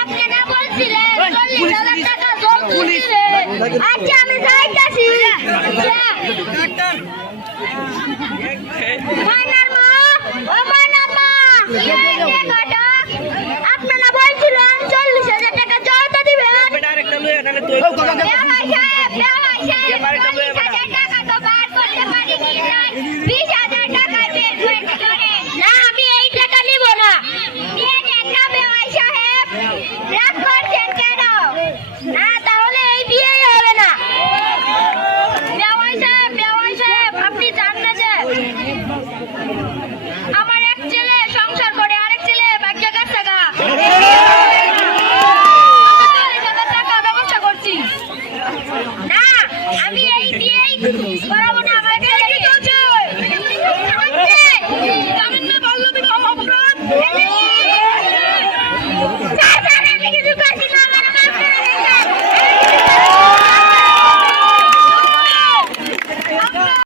আপনারা বলছিলেন 40,000 টাকা যৌতুক দিবেন। আজকে আমি যাইতাছি। মাইনার মা, ও মাইনার মা,